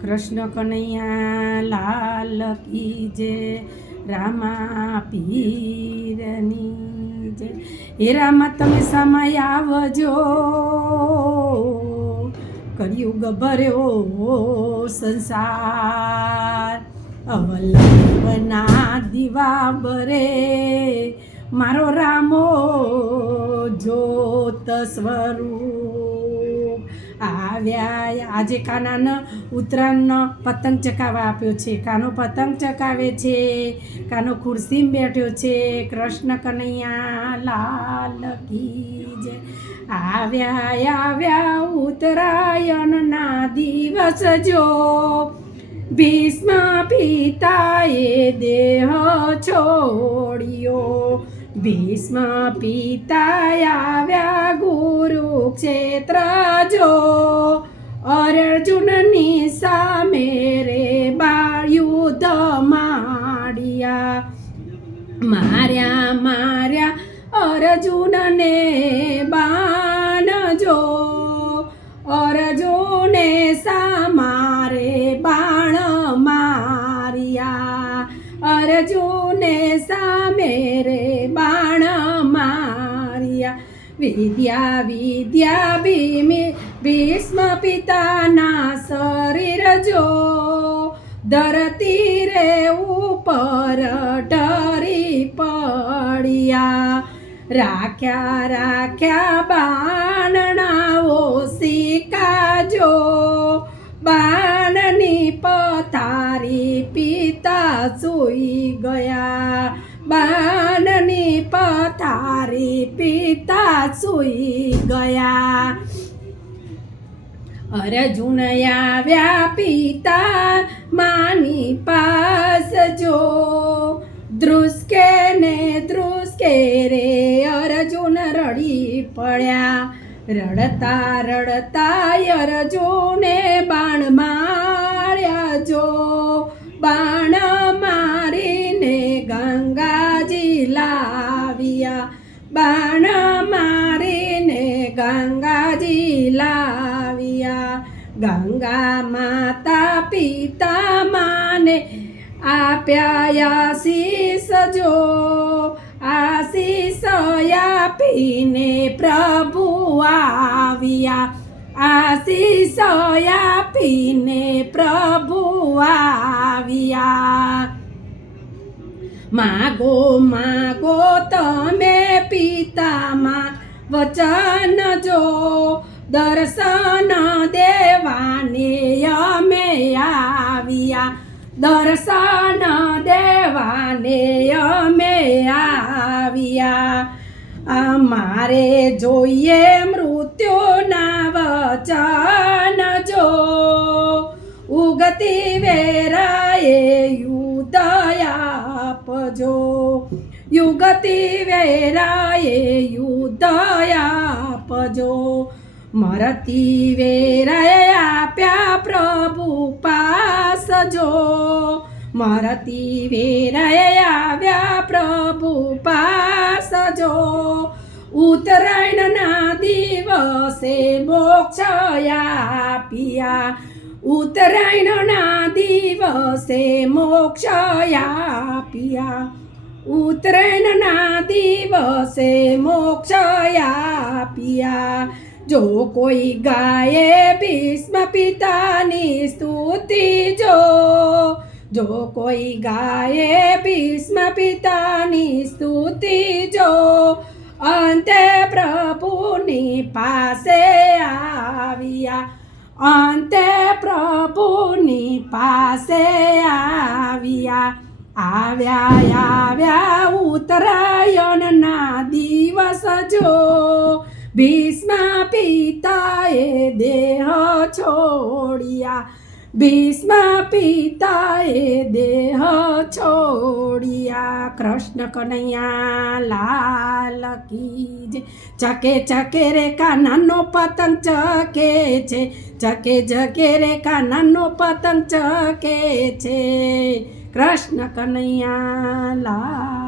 કૃષ્ણ કનૈયા લાલ કી જય, રામા પીરની જય. હે રામા તમે સમય આવજો, કળિયુગ ભર્યો સંસાર, અવલંબના દીવા બરે, મારો રામો જોત સ્વરૂપ આવ્યા. આજે કાનાને ઉત્તરાયણનો પતંગ ચકાવવા આપ્યો છે. કાનો પતંગ ચકાવે છે, કાનો ખુરશીમાં બેઠ્યો છે. કૃષ્ણ કનૈયા લાલ કી જય. આવ્યા ઉત્તરાયણના દિવસ જો, ભીષ્મ પિતાએ દેહ છોડ્યો. ભીષ્મ પિતા આવ્યા કુરુક્ષેત્ર જો, અર્જુનની સામે રે બાળ યુદ્ધ માર્યા અર્જુનને બાણ જો, અર્જુને સામારે બાણ માર્યા, અર્જુને સામે રે બાણ માર્યા. વિદ્યા ભીષ્મ પિતાના શરીર જો, ધરતી રે ઉપર ઢરી પડ્યા. રાખ્યા બાણનાઓ સિકાજો, બાણની પથારી પિતા સૂઈ ગયા, બાણની પથારી પિતા સૂઈ ગયા. અર્જુન આવ્યા પિતા માની પાસ જો, ધ્રુસકે રે અર્જુન રડી પડ્યા. રડતા અર્જુને બાણ માર્યા જો, બાણ મારીને ગંગાજી લાવ્યા, બાણ મારીને ગંગાજી લાવ્યા. ગંગા માતા પિતા માને આપ્યા આશીષ જો, આશીષ આપીને પ્રભુ આવ્યા, આશીષ આપીને પ્રભુ આવ્યા. માગો તમે પિતામાં વચન જો, દર્શન દેવાને અમે આવ્યા, દર્શન દેવાને અમે આવ્યા. અમારે જોઈએ મૃત્યુના વચન જો, ઉગતી વેરાએ યુદ્ધ આપજો, યુગતી વેરાએ યુદ્ધ આપજો. મરતી વેરાએ આપ્યા પ્રભુ પાસ જો, મરતી વેરાએ આવ્યા પ્રભુ પાસ જો. ઉત્તરાયણના દિવસે મોક્ષ આપ્યા, ઉત્તરાયણના દિવસે મોક્ષ આપ્યા, ઉત્તરાયણના દિવસે મોક્ષ આપ્યા. જો કોઈ ગાયે ભીષ્મ પિતાની સ્તુતિ જો કોઈ ગાયે ભીષ્મ પિતાની સ્તુતિ જો, અંતે પ્રભુની પાસે આવ્યા, અંતે પ્રભુની પાસે આવ્યા ઉત્તરાયણના દિવસ જો, ભીષ્મ પિતાએ દેહ છોડ્યા, ભીષ્મ પિતાએ દેહ છોડ્યા. કૃષ્ણ કનૈયા લાલ કી જય. ચકે રે કાનાનો પતંગ ચકે છે, ચકે રે કાનાનો પતંગ ચકે છે. કૃષ્ણ કનૈયા લાલ